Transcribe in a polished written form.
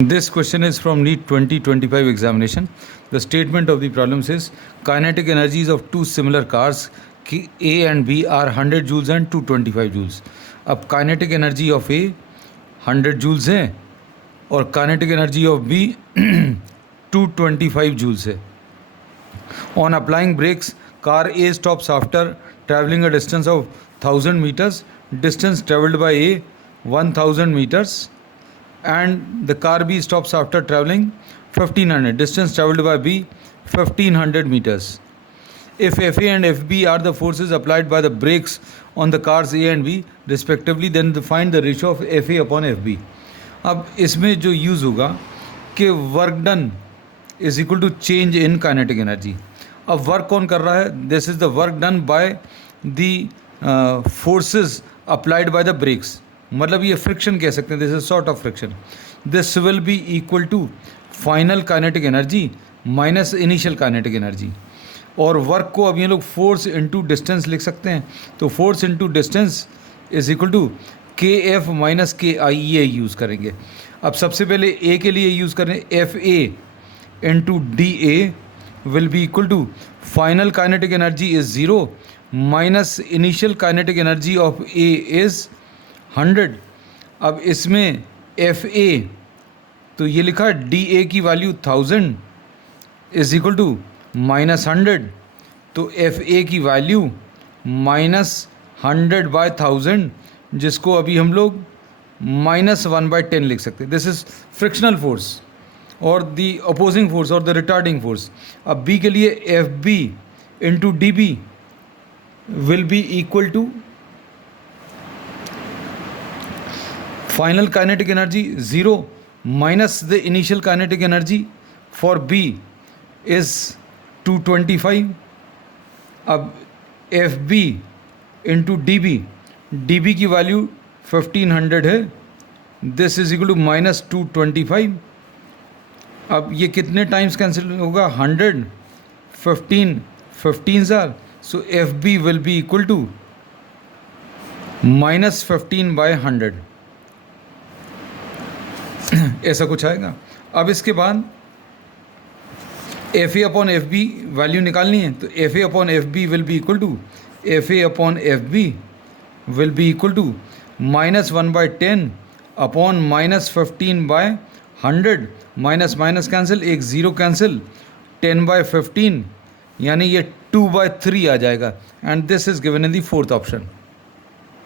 This question is from NEET 2025 examination. The statement of the problem says kinetic energies of two similar cars A and B are 100 joules and 225 joules. अब kinetic energy of A 100 joules है और kinetic energy of B 225 joules है. On applying brakes, car A stops after traveling a distance of 1000 meters. Distance traveled by A 1000 meters. And the car B stops after traveling 1500. Distance traveled by B 1500 meters. If Fa and Fb are the forces applied by the brakes on the cars A and B respectively, then find the ratio of Fa upon Fb. अब इसमें जो use होगा कि work done is equal to change in kinetic energy. अब work कौन कर रहा है? This is the work done by the forces applied by the brakes. मतलब ये फ्रिक्शन कह सकते हैं. This is sort of friction. This will be equal to final kinetic energy minus initial kinetic energy. और वर्क को अब ये लोग फोर्स इनटू डिस्टेंस लिख सकते हैं. तो force into distance is equal to K F minus K I. ये यूज़ करेंगे. अब सबसे पहले ए के लिए यूज़ करें. F A into D A will be equal to final kinetic energy is zero minus initial kinetic energy of A is 100. अब इसमें एफ ए तो ये लिखा डी ए की value 1000 is equal to minus 100. तो F ए की value minus 100/1000 जिसको अभी हम लोग -1/10 लिख सकते हैं. दिस इज फ्रिक्शनल फोर्स और द अपोजिंग फोर्स और द रिटार्डिंग फोर्स. अब बी के लिए F B into D B will be equal to final kinetic energy 0 minus the initial kinetic energy for B is 225. अब F B into D B की value 1500 है. This is equal to minus 225. अब ये कितने times cancel होगा? 100 15 so F B will be equal to -15/100. ऐसा कुछ आएगा. अब इसके बाद F A upon F B value निकालनी है. तो F A upon F B will be equal to F A upon F B will be equal to -1/10 upon -15/100. Minus minus cancel, एक ज़ीरो कैंसिल, 10/15 यानी ये 2/3 आ जाएगा. And this is given in the fourth option.